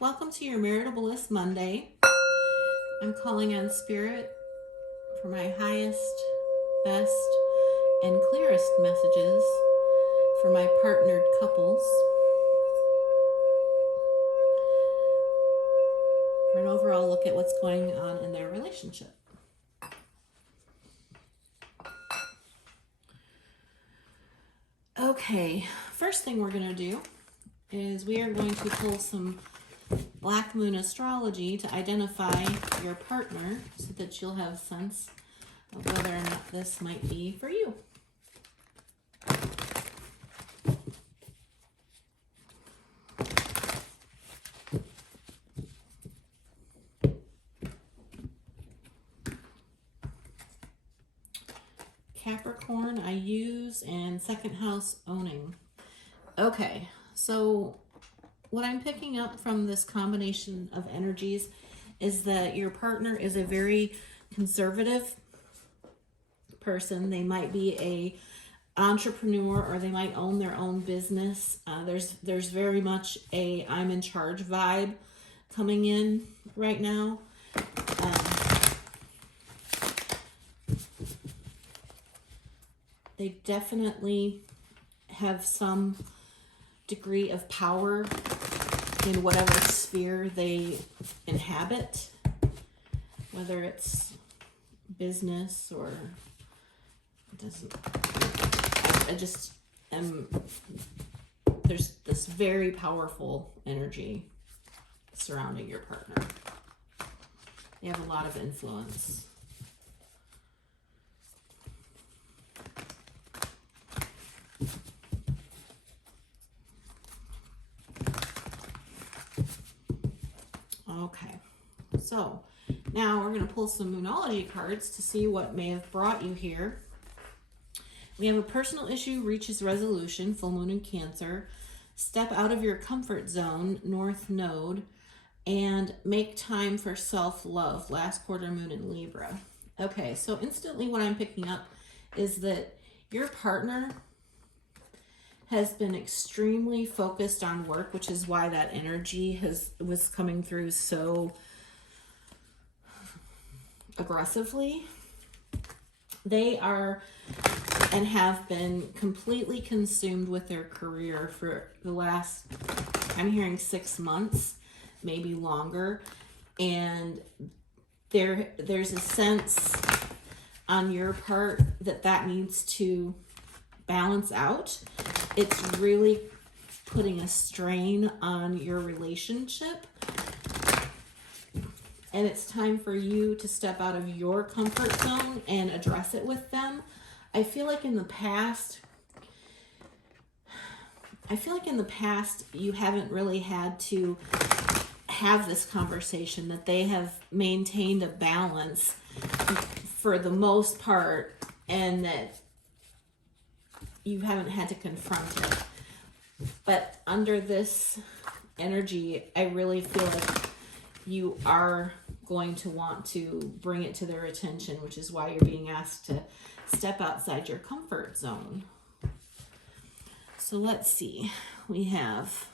Welcome to your Marital Bliss Monday. I'm calling on Spirit for my highest, best, and clearest messages for my partnered couples. For an overall look at what's going on in their relationship. Okay, first thing we're going to do is we are going to pull some Black Moon astrology to identify your partner so that you'll have a sense of whether or not this might be for you. Capricorn, I use, and second house owning. Okay, so what I'm picking up from this combination of energies is that your partner is a very conservative person. They might be a entrepreneur, or they might own their own business. There's very much a I'm in charge vibe coming in right now. They definitely have some degree of power in whatever sphere they inhabit, whether it's business or it doesn't. I just am. There's this very powerful energy surrounding your partner. They have a lot of influence. Okay, so now we're going to pull some Moonology cards to see what may have brought you here. We have a personal issue reaches resolution, full moon in Cancer. Step out of your comfort zone, North Node, and make time for self-love, last quarter moon in Libra. Okay, so instantly what I'm picking up is that your partner has been extremely focused on work, which is why that energy was coming through so aggressively. They are and have been completely consumed with their career for the last, I'm hearing 6 months, maybe longer. And there's a sense on your part that needs to balance out. It's really putting a strain on your relationship. And it's time for you to step out of your comfort zone and address it with them. I feel like in the past you haven't really had to have this conversation, that they have maintained a balance for the most part, and that you haven't had to confront it. But under this energy, I really feel like you are going to want to bring it to their attention, which is why you're being asked to step outside your comfort zone. So let's see. We have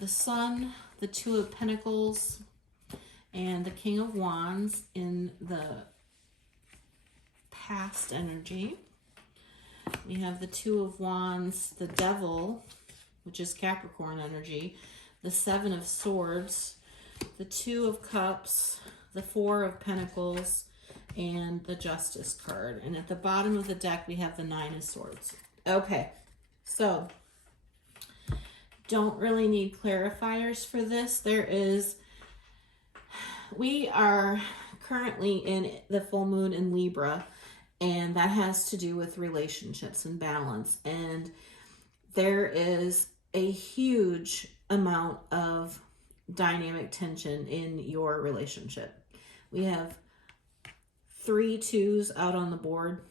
the Sun, the Two of Pentacles, and the King of Wands in the past energy. We have the Two of Wands, the Devil, which is Capricorn energy, the Seven of Swords, the Two of Cups, the Four of Pentacles, and the Justice card. And at the bottom of the deck, we have the Nine of Swords. Okay, so don't really need clarifiers for this. We are currently in the full moon in Libra, and that has to do with relationships and balance. And there is a huge amount of dynamic tension in your relationship. We have 3 2s out on the board.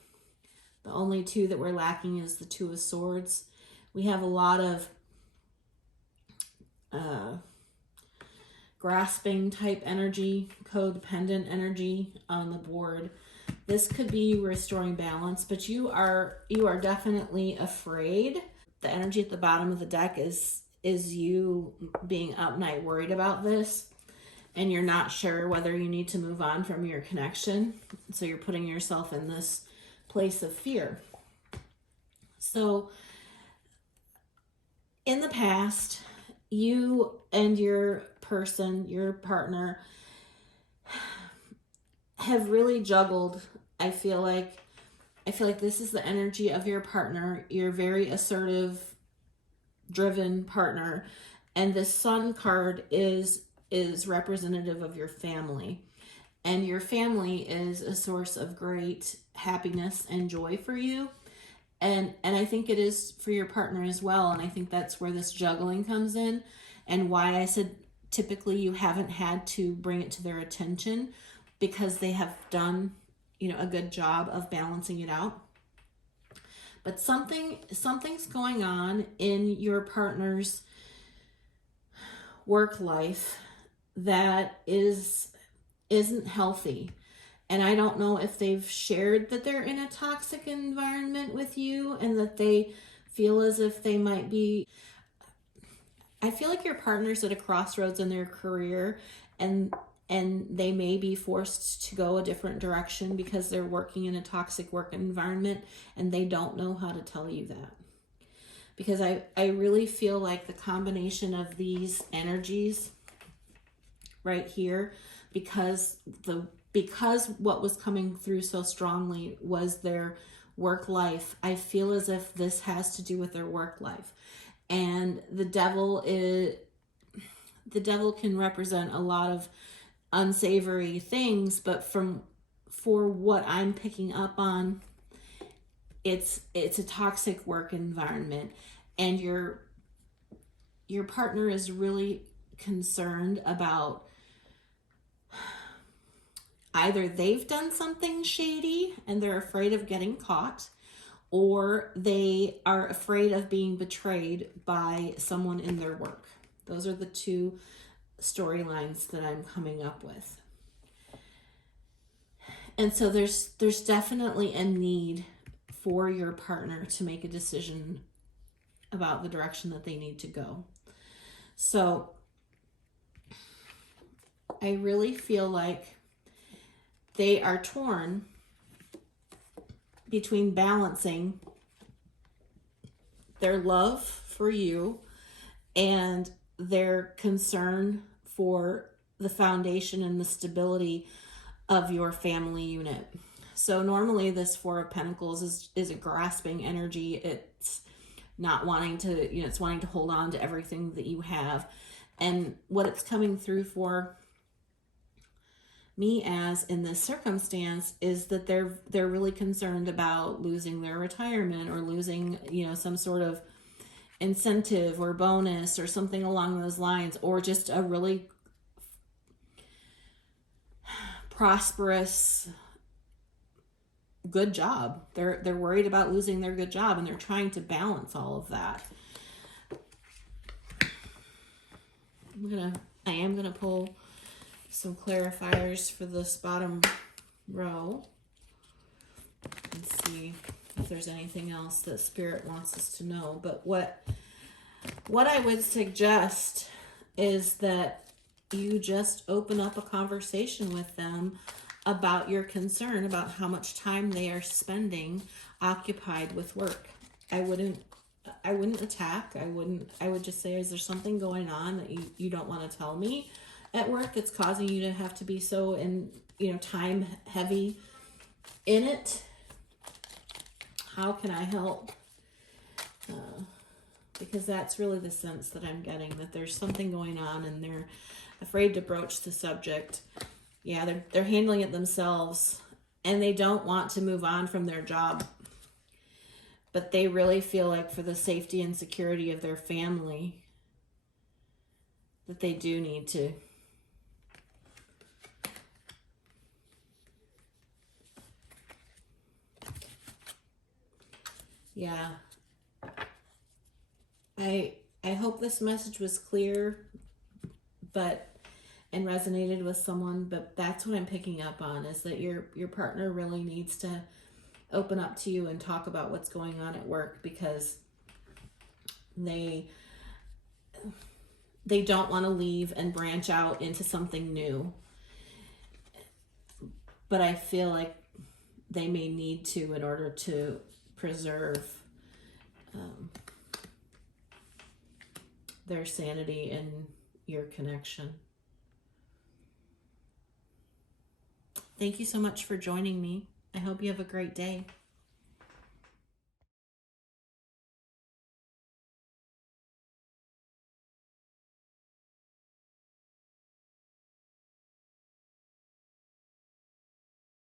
The only 2 that we're lacking is the Two of Swords. We have a lot of grasping type energy, codependent energy on the board. This could be restoring balance, but you are definitely afraid. The energy at the bottom of the deck is is you being up night worried about this, and you're not sure whether you need to move on from your connection. So you're putting yourself in this place of fear. So in the past, you and your person, your partner, have really juggled. I feel like this is the energy of your partner. You're very assertive, driven partner, and the Sun card is representative of your family, and your family is a source of great happiness and joy for you, and I think it is for your partner as well. And I think that's where this juggling comes in, and why I said typically you haven't had to bring it to their attention, because they have done, a good job of balancing it out. But something's going on in your partner's work life that isn't healthy. And I don't know if they've shared that they're in a toxic environment with you, and that they feel as if they might be. I feel like your partner's at a crossroads in their career, and they may be forced to go a different direction because they're working in a toxic work environment, and they don't know how to tell you that. Because I really feel like the combination of these energies right here, because what was coming through so strongly was their work life, I feel as if this has to do with their work life. And the devil can represent a lot of unsavory things, but for what I'm picking up on, it's a toxic work environment, and your partner is really concerned about either they've done something shady and they're afraid of getting caught, or they are afraid of being betrayed by someone in their work. Those are the two storylines that I'm coming up with. And so there's definitely a need for your partner to make a decision about the direction that they need to go. So I really feel like they are torn between balancing their love for you and their concern for the foundation and the stability of your family unit. So normally this Four of Pentacles is a grasping energy. It's not wanting to, it's wanting to hold on to everything that you have. And what it's coming through for me as in this circumstance is that they're really concerned about losing their retirement, or losing, some sort of incentive or bonus or something along those lines, or just a really prosperous good job. They're worried about losing their good job, and they're trying to balance all of that. I am gonna pull some clarifiers for this bottom row and see if there's anything else that Spirit wants us to know. But what I would suggest is that you just open up a conversation with them about your concern about how much time they are spending occupied with work. I wouldn't attack. I would just say, is there something going on that you don't want to tell me at work that's causing you to have to be so time heavy in it? How can I help? Because that's really the sense that I'm getting, that there's something going on and they're afraid to broach the subject. Yeah, they're handling it themselves, and they don't want to move on from their job, but they really feel like for the safety and security of their family that they do need to I hope this message was clear and resonated with someone, but that's what I'm picking up on, is that your partner really needs to open up to you and talk about what's going on at work, because they don't want to leave and branch out into something new. But I feel like they may need to in order to preserve their sanity and your connection. Thank you so much for joining me. I hope you have a great day.